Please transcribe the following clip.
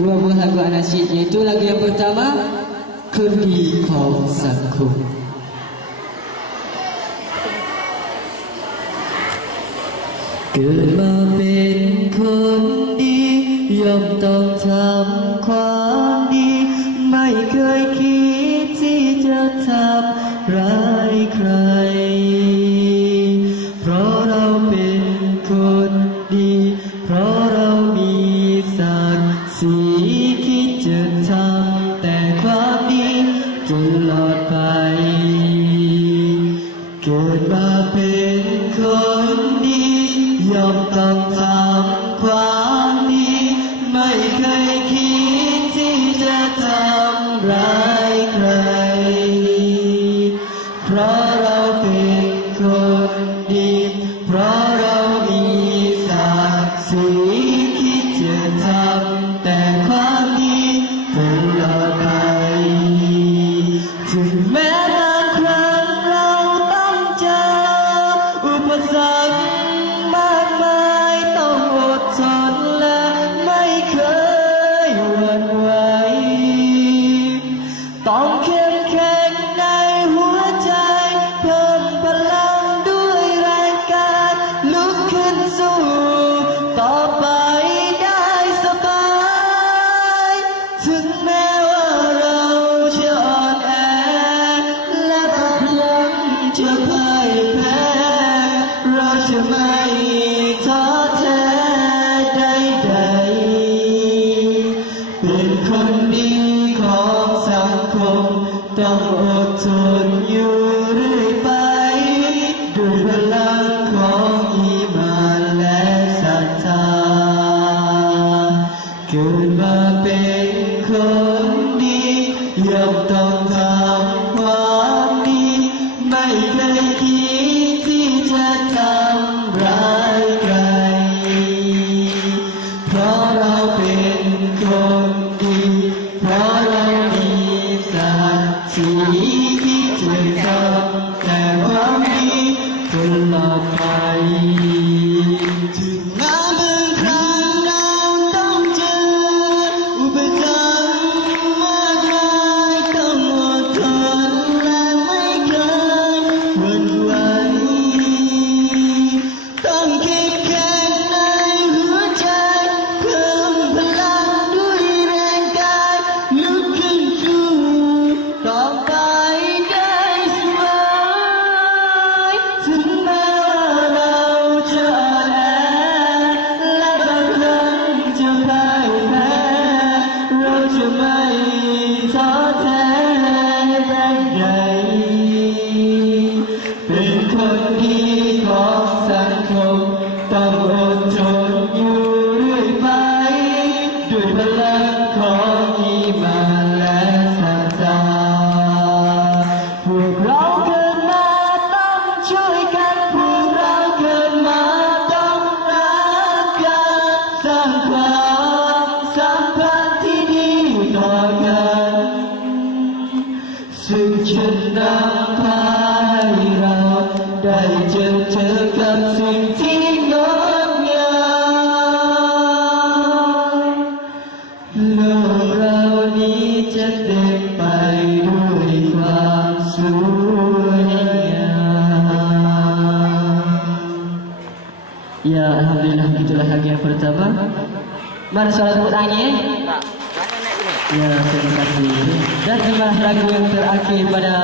dua buah lagu anasyid iaitu lagu yang pertama Kendi Kau Sangku. เกิดมาเป็นคนดีย่อมต้องทำความดี ไม่ seek แม้ว่าเราจะอ่อนแอ และบางครั้งจะพ่ายแพ้ เราจะไม่ท้อแท้ใดๆเป็นคนดีของสังคมต้อง yang tak นคนดีของสังคมต้องอดทนอยู่เรื่อยไปด้วยพลังของอีมาและศรัทธาพวกเราเกิดมาต้องช่วยกันพวกเราเกิดมาต้องรักกันสร้างความสัมพันธ์ที่ดีต่อกันซึ่งจะนำพาให้เรา ได้เจอเจอกับสิ่งที่งดงามโลกเรานี้จะเต็มไปด้วยความสวยงาม Ya Alhamdulillah itulah lagu yang pertama Mana suara tepuk tangannya? Ya terima kasih Dan inilah lagu yang terakhir pada